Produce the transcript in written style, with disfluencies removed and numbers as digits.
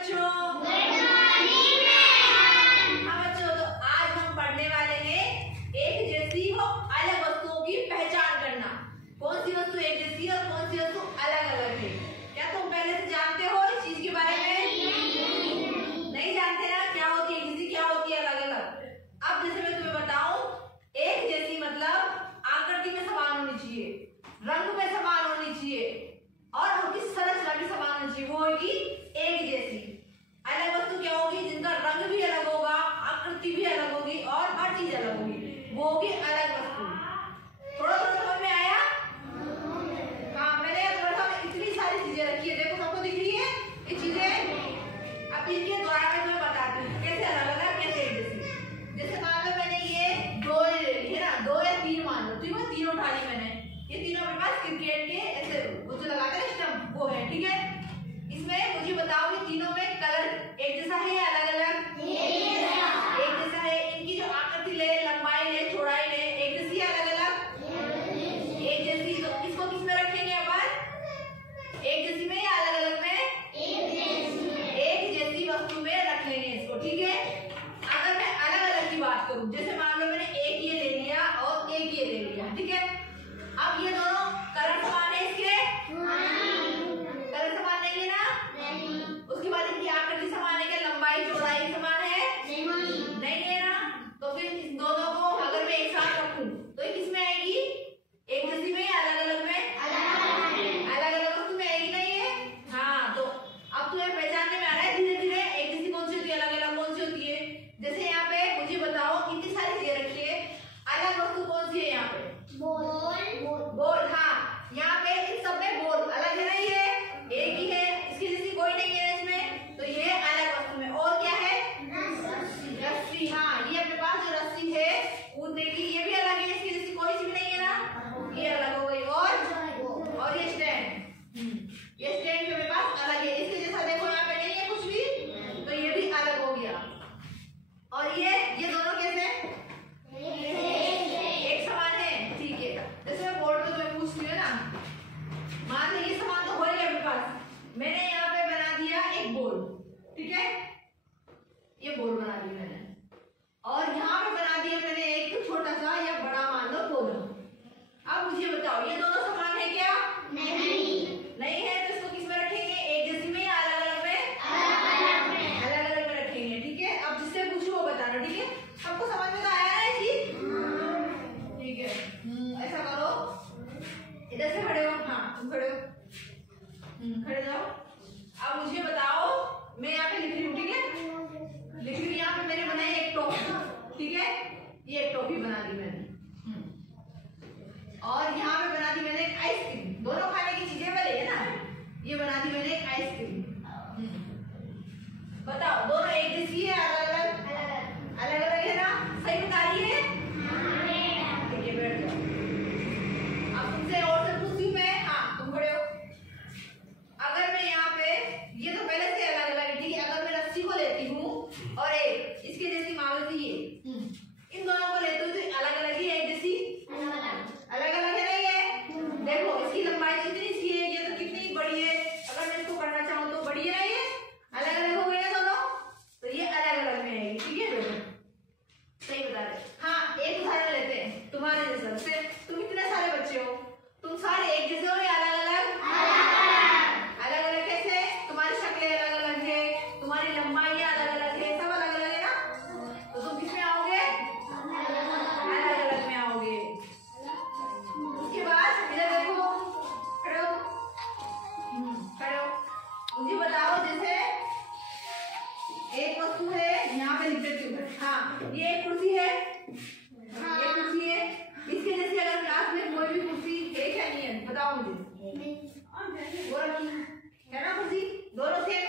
बच्चों। हाँ बच्चों, तो आज हम पढ़ने वाले हैं एक जैसी व अलग वस्तुओं की पहचान करना। कौन सी वस्तु एक जैसी और कौन सी वस्तु अलग अलग है। क्या तुम पहले से जानते हो इस चीज के बारे में? नहीं जानते ना, क्या होती है एक जैसी, क्या होती है अलग अलग। अब जैसे मैं तुम्हें बताऊं, एक जैसी मतलब आकृति में समान होनी चाहिए, रंग में समान होनी चाहिए और उनकी संरचना भी समान होनी चाहिए, वो होगी एक जैसी। अलग वस्तु क्या होगी? जिनका रंग भी अलग होगा, आकृति भी अलग होगी और हर चीज अलग होगी, वो होगी अलग वस्तु। थोड़ा थोड़ा समझ में आया? हाँ, मैंने इतनी सारी चीजें रखी है, देखो सबको दिख रही है ये चीजें। अब इनके द्वारा मैं तुम्हें बताती हूँ कैसे अलग अलग कैसे एक जैसी। जैसे मान लो मैंने ये दो ले ली है ना, 2 या 3 मान लो, तीन उठा ली मैंने। ये तीनों मेरे पास क्रिकेट के ऐसे वो जो लगाते हैं स्टंप, वो है, ठीक है। इसमें मुझे बताओ कि तीनों में कलर एक जैसा है या अलग अलग? एक जैसा है। इनकी जो आकृति ले, लंबाई ले, चौड़ाई ले, एक जैसी है अलग अलग? एक जैसी। तो इसको किस में रखेंगे अपन? एक जैसी में या अलग अलग में? एक जैसी वस्तु में रख लेंगे इसको, ठीक है। अगर मैं अलग अलग की बात करूं, जैसे मान लो मैंने एक ये ले लिया और एक ये ले लिया, ठीक है। अब ये दोनों कलर समान है इसके? कलर समान नहीं है ना। उसके बाद इनकी आकृति समान है क्या? लंबाई चौड़ाई समान है? नहीं है ना। तो फिर इस दोनों को अगर मैं एक साथ रखूं तो ये किसमें आएगी? एक जैसी में या अलग अलग में? अलग अलग वस्तु में आएगी, नहीं है। हाँ, तो अब तुम्हें पहचानने में आ रहा है धीरे धीरे एक जैसी कौन सी होती है, अलग अलग कौन सी होती है। जैसे यहाँ पे मुझे बताओ, इतनी सारी चीजें रखी है, अलग वस्तु कौन सी है यहाँ पे? बॉल। हाँ, यहाँ पे इन सब में बॉल अलग है ना, ये एक ही है, इसकी जैसी कोई नहीं है इसमें, तो ये अलग वस्तु में। और क्या है? रस्सी। हाँ, ये अपने पास जो रस्सी है कूदने की, ये भी अलग है, इसकी जैसी कोई सी भी नहीं है ना, ये अलग हो गई। और ये स्टैंड, ये स्टैंड भी अपने पास अलग है, इसके जैसा देखो यहाँ पे नहीं है कुछ भी, तो ये भी अलग हो गया। और ये दोनों कैसे एक समान है, ठीक है। जैसे मैं बोर्ड पे तुम्हें पूछती हूँ ना, मान लो ये समान तो हो गया मेरे पास, मैंने यहाँ पे बना दिया एक बोर्ड, ठीक है, ये बोर्ड बना दी मैंने, और यहाँ पे बना दिया मैंने एक छोटा सा या बड़ा मान लो पौधा। अब मुझे बताओ ये दोनों समान है क्या? नहीं है। तो इसको किस में रखेंगे? एक जैसी में या अलग अलग में? अलग अलग में रखेंगे, ठीक है। अब जिससे पूछो वो बताना, ठीक है। सबको समझ में तो आया ना ये चीज? ठीक है। ऐसा करो, इधर से खड़े हो। हाँ, तुम खड़े हो, खड़े जाओ। अब मुझे बताओ, मैं यहाँ पे लिख रही हूँ, ठीक है, लिख रही हूँ। यहाँ पे मैंने बनाई एक टॉफी, ठीक है, ये एक टॉफी बना दी मैंने, और यहाँ पे बना दी मैंने एक आइसक्रीम। दोनों खाने की चीजें वाले है ना, ये बना दी मैंने एक आइसक्रीम। बताओ दोनों एक जैसी है अलग अलग? अलग अलग है ना, सही बता रही है? ठीक है, बैठ जाओ। अब तुमसे और से पूछती हूँ मैं। हाँ, तुम खड़े हो। अगर मैं यहाँ पे, ये तो पहले से अलग अलग है, ठीक है। अगर मैं रस्सी को लेती हूँ और एक इसके जैसी मान लो ये, इन दोनों को लेती हूँ तो अलग अलग ही है, एक जैसी अलग अलग है, नहीं है। देखो इसकी लंबाई कितनी सी है, ये तो कितनी बड़ी है, अगर मैं इसको करना चाहूँ तो बड़ी है ना, ये अलग अलग हो गए ना दोनों, तो ये अलग अलग में आएगी, ठीक है। देखो सही बता रहे। हाँ, एक उदाहरण लेते हैं तुम्हारे जैसा। से तुम इतने सारे बच्चे हो, तुम सारे एक जैसे हो या अलग अलग? अलग अलग कैसे? तुम्हारी शक्लें अलग अलग है, तुम्हारी लंबाइयां अलग अलग है, सब अलग अलग है ना, तो तुम किसमें आओगे? अलग अलग में आओगे। उसके बाद इधर देखो, खड़े हो, खड़े हो। मुझे बताओ, जैसे एक वस्तु है, यहाँ पे लिख देती हूँ। हाँ, ये एक कुर्सी है, ये कुर्सी है, इसके जैसे अगर क्लास में कोई भी कुर्सी है क्या? नहीं है, बताओ मुझे। वो रखी है ना कुर्सी, दोनों से